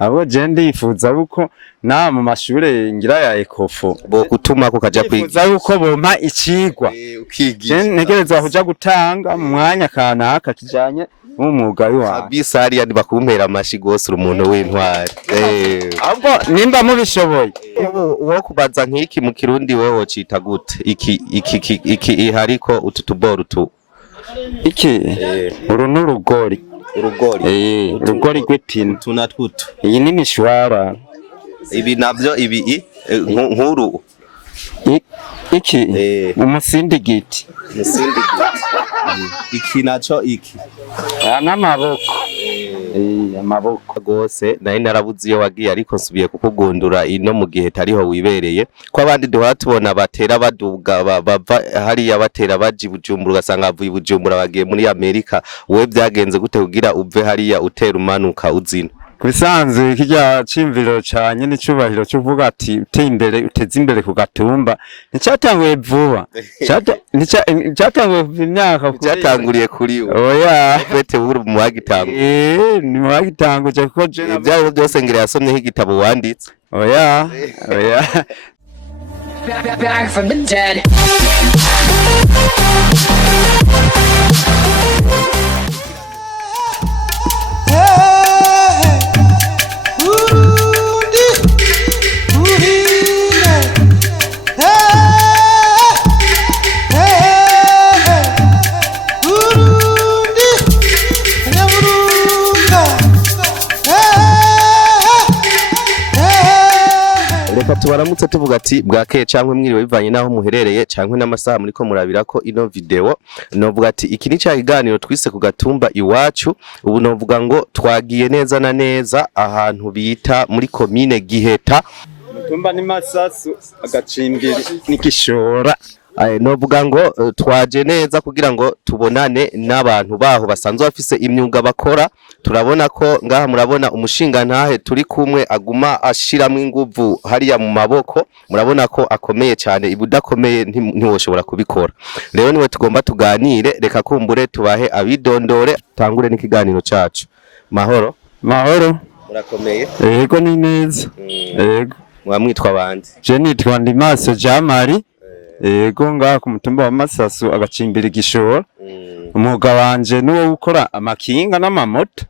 abo je ndifuza uko na mu mashure ngira ya ekofo bo gutuma ko kaja kwiga ndifuza uko bompa ikigwa ukigisha ntegereza kuja gutanga mu mwanya kanaka kijanye n'umwuga wawe kabisa hariya bakumpera amashi gose umuntu w'intwari ahubwo nimba mubishoboye uwo kubaza nk'iki mu kirundi wewe cita gute iki ihariko utu tuboro tu iki uru n'urugori urugori rw'ipine tunatwutu iyi ni mishwara ibi navyo ibi nkuru iki umusindigiti iki naco iki n'amaboko amaboko gose nari narabuze iyo wagiye ariko nsubiye kukugundura ino mu gihe tariho wibereye ko abandi duhora tubona batera baduga bava hariya batera baji Bujumbura ugasanga avuye Bujumbura bagiye muri Amerika wewe byagenze gute kugira uve hariya utera umanuka uzina kubisanzwe kirya ciyumviro ca nyenicubahiro cyo kuvuga ati uteye imbere uteze imbere kugatumba nicyatanguye vuba nicyatanguye imyaka cyatanguriye kuri oya bete buri mu wagitango ni mu wagitango cyo ko je byabo byose ngira yasomye nk'igitabo wanditse oya back from the dead. tubaramutse tuvuga ati bwakeye cyangwa mwiriwe bivanye naho muherereye cyangwa n'amasaha muri ko murabira ko ino video novuga ati iki ni cya kiganiro twise kugatumba iwacu ubu novuga ngo twagiye neza na neza ahantu bita muri commune Giheta mutumba ni Masasu agacimbiri ni Gishora novuga ngo twaje neza kugira ngo tubonane n'abantu baho basanzwe bafise imyuga bakora turabona ko ngaha murabona umushingantahe turi kumwe aguma ashiramwe inguvu hariya mu maboko murabona ko akomeye cyane ibudakomeye ntiwoshobora kubikora rero niwe tugomba tuganire reka kumbure tubahe abidondore tangure n'ikiganiro cacu mahoro murakomeye yego ni neza yego mwamwitwa bande je nitwa Ndimaso Jamari yego ngaha ku mutumba wa Masasu agacimbira Gishora umwuga wanje nuwo gukora amakinga n'amamoto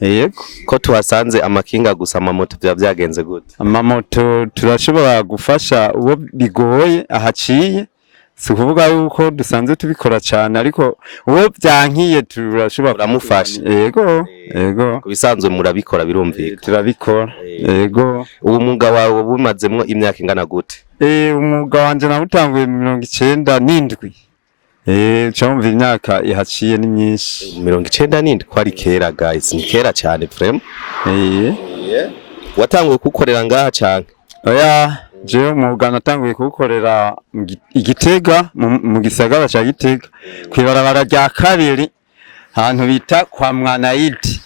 yego ko tuhasanze amakinga gusa amamoto byagenze gute amamoto turashobora gufasha uwo bigoye ahaciye si kuvuga yuko dusanzwe tubikora cyane ariko uwo byankiye turashobora kuramufasha yego kubisanzwe murabikora birumvika turabikora yego ubu mwuga wawe bumazemwo imyaka ingana gute umwuga wanje nabutanguye mu 97 cyumva imyaka ihaciye ni myinshi 97 ko ari kera guys ni kera cyane vraiment watanguye kukorera ngaha cyane oya je umwuga natanguye kukorera Igitega mu gisagara ca Gitega kwibarabara rya kabiri ahantu bita kwa Mwanayidi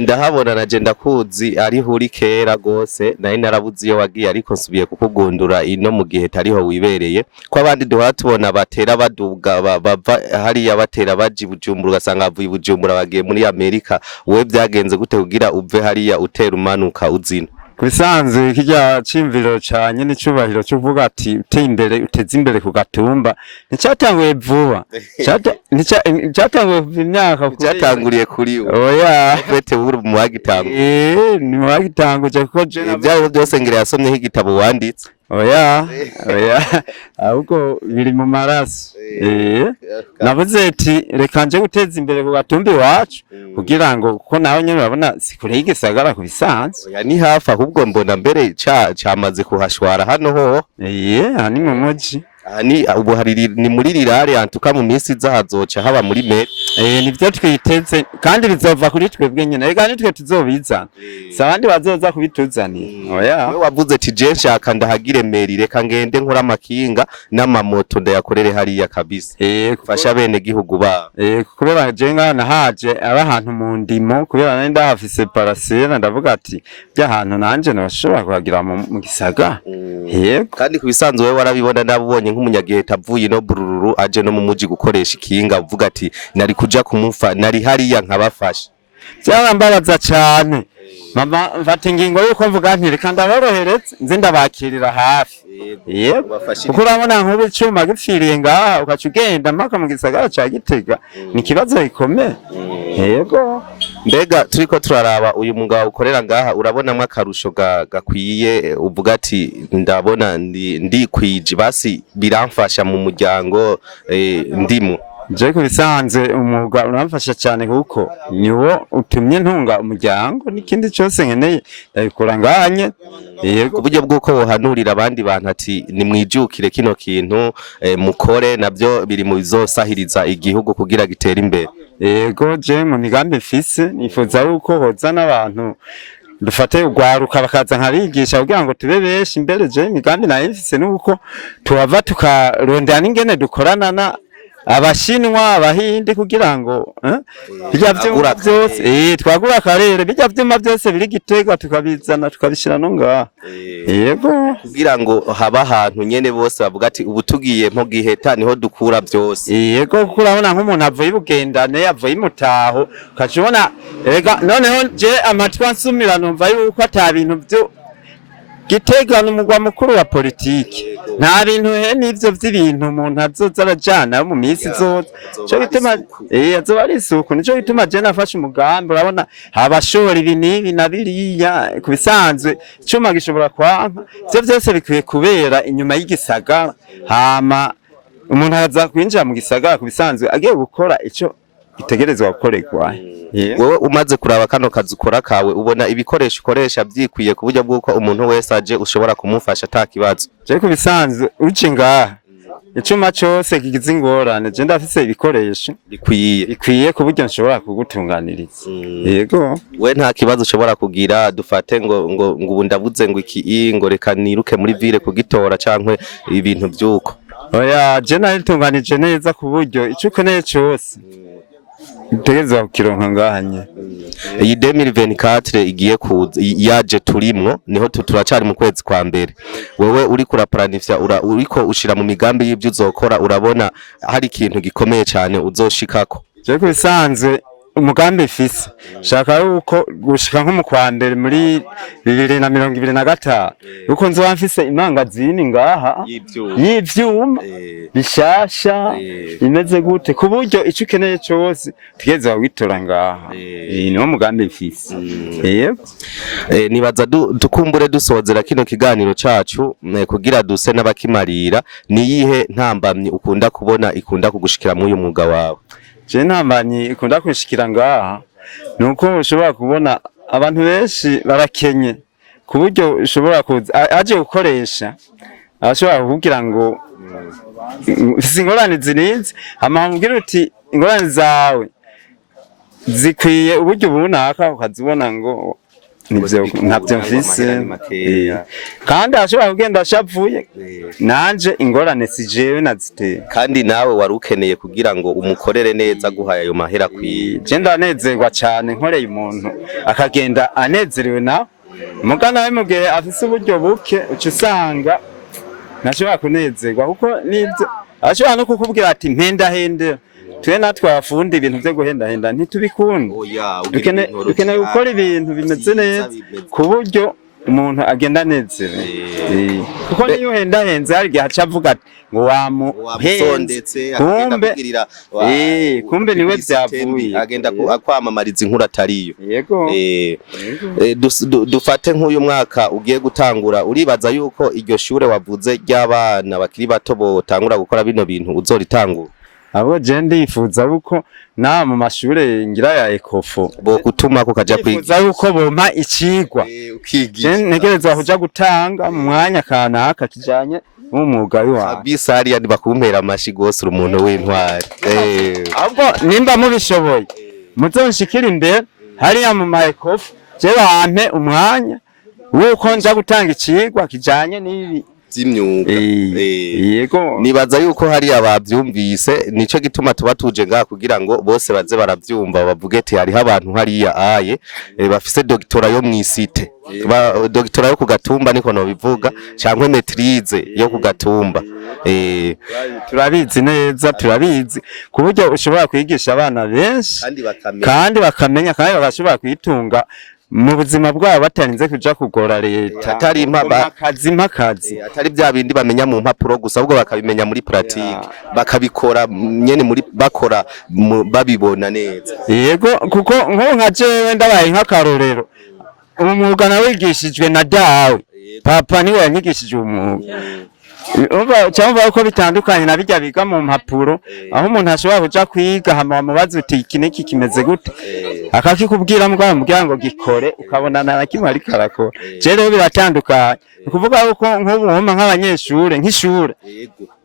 ndahabona naje ndakuzi ari huri kera gose nari narabuze iyo wagiye ariko nsubiye kukugundura ino mu gihe tariho wibereye ko abandi duhora tubona batera baduga bava hariya batera baji Bujumbura ugasanga avuye Bujumbura bagiye muri Amerika wewe byagenze gute kugira uve hariya utera umanuka uzina kubisanzwe kirya ciyumviro ca nyenicubahiro cyo kuvuga ati uteye imbere uteze imbere kugatumba nicyatanguye vuba nicyatanguye imyaka cyatanguriye kuri oya bete buri mu wagitango ni mu wagitango cyo ko je byabo byose ngira yasomye nk'igitabo wanditse oya ahubwo biri mu maraso navuze ati reka nje guteza imbere kugatumba iwacu kugira ngo kuko nawe nyene urabona sikure y'igisagara kubisanzwe oya ni hafi ahubwo mbona mbere cyamaze kuhashwara hano ho hani mu muji ni ubu hari ni muri rirare antuka mu minsi zahazoca haba muri mere nivyo twiteze kandi bizova kuri twebwe nyene reka nitwe tuzobizana sabandi bazoza kubituzanira oya we wavuze ati je nshaka ndahagire meri reka ngende nkora amakinga n'amamoto ndayakorere hariya kabisa fasha bene gihugu ba kubera je ngana haje abahantu mu ndimo kubera nari ndahafise parasera ndavuga ati bya hantu nanje nashobora kuhagira mu gisagara kandi kubisanzwe wewe warabibona nabonye nk'umunyagiheta avuye no bururu aje no mu muji gukoresha ikinga uvuga ati nari kuja kumufa nari hariya nkabafasha byarambabaza cyane mama mfata ingingo yuko mvuga nti reka ndaboroheretse nze ndabakirira hafi yego kuko urabona nk'ubu icyuma gipfiriye ngaha ukaca ugenda mpaka mu gisagara ca Gitega ni ikibazo gikomeye yego. Mbega turiko turaraba uyu mugabo ukorera ngaha urabonamwo akarusho gakwiye uvuga ati ndabona ndikwije basi biramfasha mu muryango ndimo. Je kubisanze umwuga uramfasha cyane kuko niwo utumye ntunga umuryango n'ikindi cyose nkeneye ndabikora nganye yego. Uburyo bw'uko bohanurira abandi bantu ati nimwijukire kino kintu mukore nabyo biri mu bizosahiriza igihugu kugira gitere imbere. Yego je mu migambi mfise nifuza yuko hoza n'abantu dufate ugwaruka bakaza nkabigisha kugira ngo tube benshi imbere. Je imigambi nayo mfise nuko tuhava tukarondera n'ingene dukorana na abashinwa abahindi kugira ngo bijya byuma byose twagura akarere bijya byuma byose biri Gitega tukabizana tukabishira no ngaha yego kugira ngo haba ahantu nyene bose bavuga ati ubu tugiye nko Giheta niho dukura byose yego kuko urabona nk'umuntu avuye ibugendane avuye imutaho ukacibona ega noneho je amatwi ansumira numva yuko ata bintu byo Gitega n'umugwa mukuru wa politiki nta bintu n'ivyo vy'ibintu umuntu azoza arajana mu minsi zoza cyo bituma azoba ari isuku nico bituma je nafashe umugambi urabona abashora ibinibi na biriya kubisanzwe icuma gishobora kwanka ivyo vyose bikwiye kubera inyuma y'igisagara hama umuntu aza kwinjira mu gisagara kubisanzwe agiye gukora ico itegerezwa gukorerwa. Wewe umaze kuraba kano kazi ukora kawe ubona ibikoresho ukoresha byikwiye ku buryo bw'uko umuntu wese aje ushobora kumufasha atakibazo. Je kubisanzwe uci ngaha icuma cyose kigize ingorane je ndafise ibikoresho bikwiye ku buryo nshobora kugutunganiriza. Yego we nta kibazo ushobora kugira dufate ngo ubu ndavuze ngo iki ngo reka niruke muri ville kugitora cankwe ibintu byuko oya je naritunganije neza ku buryo ico ukeneye cyose utegerezwa kukironka ngahanye. Iyi 2024 igiye kuza yaje turimwo niho turacari mu kwezi kwa mbere wewe uri kuraplanifya uriko ushira mu migambi y'ibyo uzokora urabona hari ikintu gikomeye cyane uzoshikako. Je kubisanzwe umugambi fisi shaka yuko gushika nko mu kwa mbere muri 2025 uko nzoba mfise imangazini ngaha y'ivyuma bishasha imeze gute ku buryo ico ukeneye cyose tugeze witora ngaha niwo mugambi fisi. Nibaza dukumbure dusozera kino kiganiro cacu kugira duse n'abakimarira niyihe ntambamye ukunda kubona ikunda kugushikira mu uyu mwuga wawe. Je ntambanyi ikunda kwishikira ngaha nuko ushobora kubona abantu benshi barakenye ku buryo ushobora kuza aje gukoresha ashobora kugira ngo ingorane zirinze amambwira uti ingorane zawe zikwiye uburyo bunaka ukazibona ngo nivyo ntavyo mfise kandi ashobora kugenda ashavuye nanje ingorane sijewe naziteye kandi nawe wari ukeneye kugira ngo umukorere neza guhaya ayo mahera kwiye. Je ndanezerwa cyane nkoreye umuntu akagenda anezerewe na mugana we mugihe afise uburyo buke uca usanga nashobora kunezerwa kuko nivyo ashobora no kukubwira ati mpendahende twe natwe abafundi ibintu byo guhendahenda ntitubikunda. Dukeneye gukora ibintu bimeze neza ku buryo umuntu agenda anezerewe kuko niyo uhendahenze hari igihe aca avuga ati ngo wamuhendetse kumbe niwe byavuye agenda akwamamariza inkuru atariyo. Yego dufate nk'uyu mwaka ugiye gutangura uribaza yuko iryo shure wavuze ry'abana bakiri bato botangura gukora bino bintu uzoritangura. Abo je ndifuza uko na mu mashure ngira ya ekofo bo kutuma ko kaja kwiga ndifuza uko bompa ikigwa ukigisha ntegerezwa kuja gutanga mu mwanya kanaka kijanye n'umwuga wawe abisari yandi bakumpera amashi gose umuntu w'intwari. ahubwo nimba mubishoboye muzonshikira imbere hariya mu maekofo je bampe umwanya wuko nja gutanga ikigwa kijanye n'ibi vy'imyuga yego nibaza yuko hari abavyumvise nico gituma tuba tuje ngaha kugira ngo bose baze baravyumva bavuge ati hariho abantu hariya aye bafise doctora yo mwisite doctora yo kugatumba niko no bivuga cyangwa maîtrise yo kugatumba turabizi neza turabizi ku buryo ushobora kwigisha abana benshi kandi bakamenya kandi bagashobora kwitunga mu buzima bwabo batarinze kuja kugora leta atari impakazi atari bya bindi bamenya mu mpapuro gusa ahubwo bakabimenya muri pratique bakabikora nyene muri bakora babibona neza yego kuko nka jewe ndabaye nk'akarorero umwuga nawigishijwe na dawe papa niwe yanyigishije umwuga cyangwa uko bitandukanye na bijya biga mu mpapuro aho umuntu ashobora kuja kwiga hama bamubaza uti iki niki kimeze gute akakikubwira mubwira ngo gikore ukabona na kimwe ari karakora je rero biratandukanye ukuvuga uko nk'ubu nk'abanyeshure nk'ishure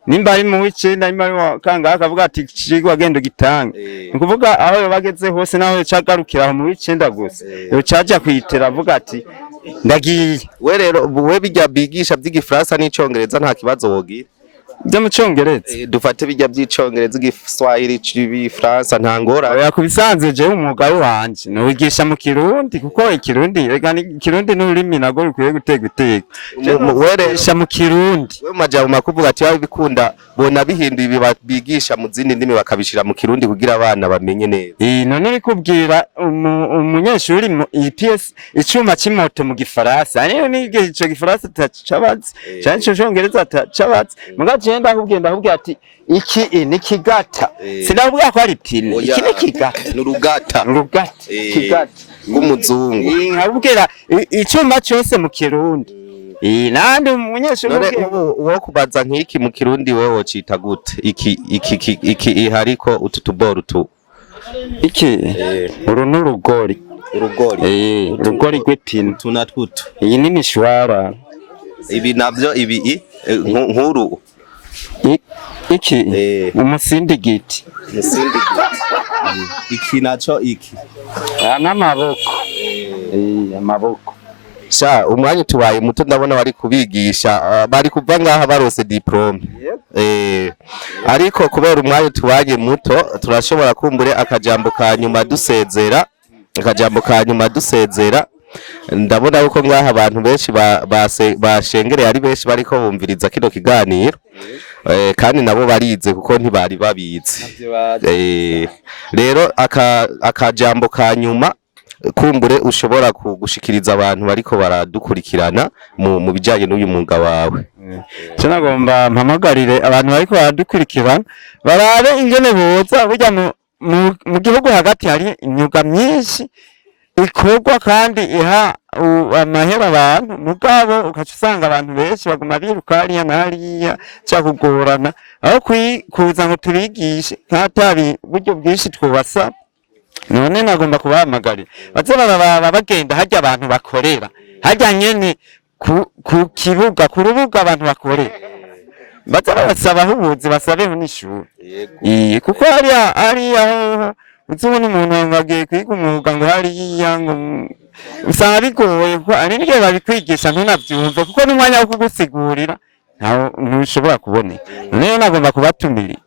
nimba ari mu w'icenda nimba ari mu kangahe akavuga ati cigwa gendo gitanga ukuvuga aho bageze hose naho cagarukira mu w'icenda gusa yo caja kwitera avuga ati ndagiye we rero we bijya bigisha by'igifaransa n'icongereza nta kibazo wogira byo mu congereza dufate bijya by'icongereza igiswahili cy'ibifaransa nta ngora oya kubisanzwe je umwuga wanje no wigisha mu kirundi kuko ikirundi ikirundi n'ururimi nago rukwiye gutega weresha mu kirundi we majambo makuvuga ati bikunda bona bihinduye bigisha mu zindi ndimi bakabishira mu kirundi kugira abana bamenye neza none bikubwira umunyeshuri EPS icuma c'imoto mu gifaransa niyo nige ico gifaransa tacabazi cyane cyo congereza tacabazi mugaje ndakubwira ati iki ni kigata sinavuga ko ari pine iki ni kigata n'urugata kigata ng'umuzungu nkabwira icuma cyose mu kirundi nandi umunyeshuri wo kubaza nk'iki mu kirundi wewe cita gute iki ihariko ututuboro tu iki uru n'urugori urugori rw'ipine tunatwutu iyi ni mishwara ibi navyo ibi nkuru iki umusindigiti iki naco iki n'amaboko amaboko sha umwanya tubaye muto ndabona bari kubigisha bari kuva ngaha barose diplome ariko kubera umwanya tubaye muto turashobora kumbure akajambo ka nyuma dusezera ndabona yuko ngaha abantu benshi bashengereye ari benshi bariko bumviriza kino kiganiro kandi nabo barize kuko ntibari babizi rero akajambo ka nyuma kumbure ushobora kugushikiriza abantu bariko baradukurikirana mu bijanye n'uyu mwuga wawe nagomba mpamagarire abantu bariko baradukurikirana barabe ingene boza burya mu gihugu hagati hari imyuga myinshi ikorwa kandi iha amahera abantu mugabo ukaca usanga abantu benshi baguma biruka hariya na hariya cyangwa kugorana aho kuza ngo tubigishe nk'atari buryo bwinshi twubasa none nagomba kubahamagarira baze baraba bagenda hajya abantu bakorera hajya nyene ku kibuga ku rubuga abantu bakorera baze basabaho ubuzi basabeho n'ishuri kuko hariya uzubona umuntu bagiye kwiga umwuga ngo hariya ngo usanga bigoye kuko ari n'igihe babikwigisha ntunabyumve kuko n'umwanya wo kugusigurira ntushobora kuboneka noneho nagomba kubatumira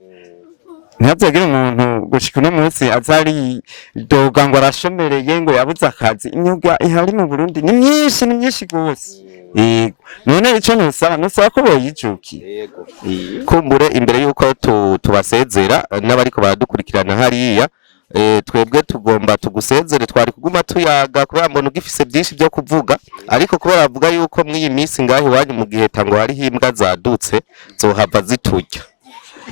ntihazagire umuntu gushika uno munsi azaridoga ngo arashomereye ngo yabuze akazi imyuga ihari mu Burundi ni myinshi gose none ico nusaba ko boyijukiye kumbure imbere yuko tubasezera n'abariko baradukurikirana hariya twebwe tugomba tugusezere twari kuguma tuyaga kubera mbona ugifise byinshi byo kuvuga ariko kubera bavuga yuko mw'iyi minsi ngaho iwanyu mu Giheta ngo hariho imbwa zadutse zohava ziturya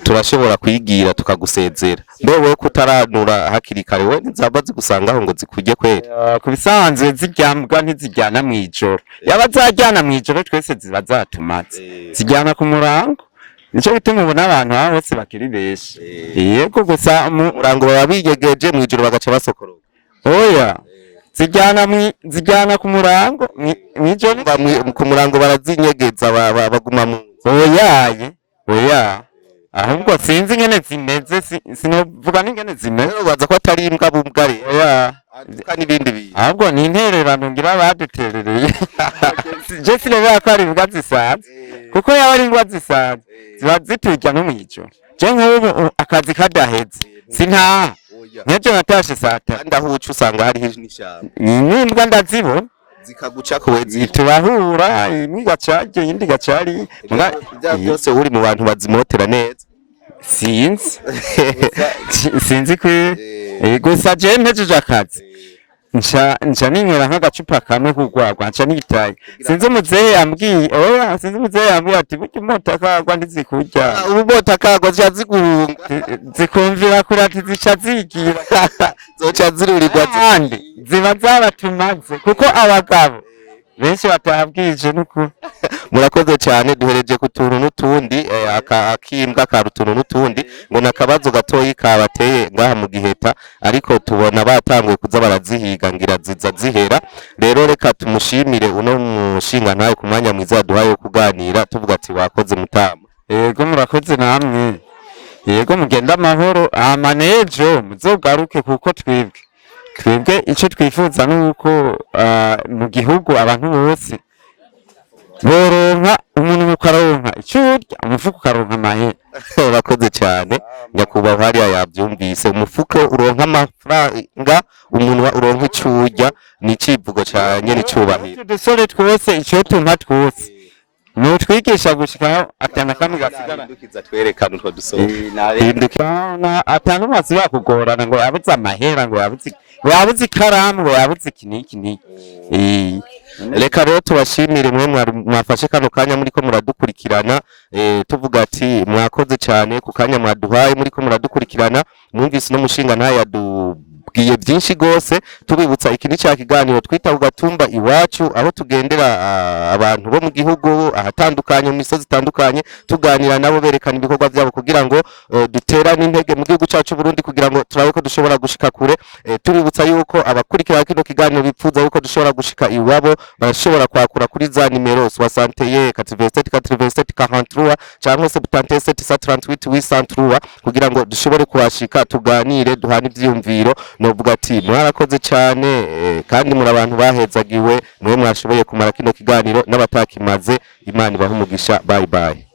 turashobora kwigira tukagusezera mbewe kutaranura hakiri kare we nzaba zigusangaho ngo zikurye kweri kubisanzwe ziryambwa ntizijyana mwijoro yaba zajyana mwijoro twese ziba zatumatse zijyana ku murango nico bituma ubona abantu aho bose bakiri benshi yego gusa umurango baba bigegeje mwijoro bagaca basokoroka oya zijyana ku murango mwijoro ku murango barazinyegeza baguma mu oya ahubwo sinzi ingene zimeze sinovuga n'ingene zimeze baza ko atari imbwa bumbwa rero aduka n'ibindi bintu ahubwo ni intererano ngira baduterereye je sinabera ko ari imbwa zisanzwe kuko yaba ari imbwa zisanzwe ziba ziturya no mw'ijoro je nk'ubu akazi kadaheze sintaha nk'ejo natashe saa tatu kandi aho uca usanga hariho n'ishyamba n'imbwa ndazibona zikaguca kuwe turahura imwe igacaje iyindi igacari byose uri mu bantu bazimotera neza sinzi gusa je mpejeje akazi nca ninywera nk'agacupa kamwe k'urwagwa nca nitaye sinzi umuzehe yambwiye ati burya umota kagwa ntizikurya umota kagwa zica ziguhunga zikumvira kure ati zica zigira zoca zirurirwa kandi ziba zabatumaze kuko abagabo benshi batabwije n'ukuri murakoze cyane duhereje ku tuntu n'utundi akimbwa ka rutuntu n'utundi ngo nakabazo gatoyi kabateye ngaha mu Giheta ariko tubona batanguye kuza barazihiga ngira ziza zihera rero reka tumushimire uno mushingantahe ku mwanya mwiza yaduhaye wo kuganira tuvuga ati wakoze mutama yego murakoze namwe yego mugenda amahoro amanejo muzogaruke kuko twebwe icyo twifuza nuko mu gihugu abantu bose boronka umuntu ukaronka icyo urya umufuko ukaronka amahera urakoze cyane nyakubahwa hariya yabyumvise umufuko uronka amafaranga umunwa uronka icyo urya ni icivugo cya nyenicubahiro udusore twose icyo tumpa twose nutwigisha gushikaho atana kamwe gasigara twerekana utwo dusore atana umwasi bakugorana ngo yabuze amahera ngo yabuze ikaramu ngo yabuze iki reka rero tubashimire mwe mwafashe kano kanya muri ko muradukurikirana tuvuga ati mwakoze cyane ku kanya mwaduhaye muri ko muradukurikirana mwumvise no mushinga ntaye yadubwiye byinshi gose tubibutsa iki ni cya kiganiro twita KUGATUMBA iwacu aho tugendera abantu bo mu gihugu ahatandukanye mu misozi itandukanye tuganira nabo berekana ibikorwa byabo kugira ngo duterane intege mu gihugu cyacu Burundi kugira ngo turabe ko dushobora gushika kure tubibutsa yuko abakurikira kino kiganiro bipfuza yuko dushobora gushika iwabo barashobora kwakura kuri za nimero 61 87 43 cyangwa se 77 38 833 kugira ngo dushobore kubashika tuganire duhana ivyumviro novuga ati mwarakoze cyane kandi muri abantu bahezagiwe mwe mwashoboye kumara kino kiganiro n'abatakimaze Imana ibahe umugisha bye bye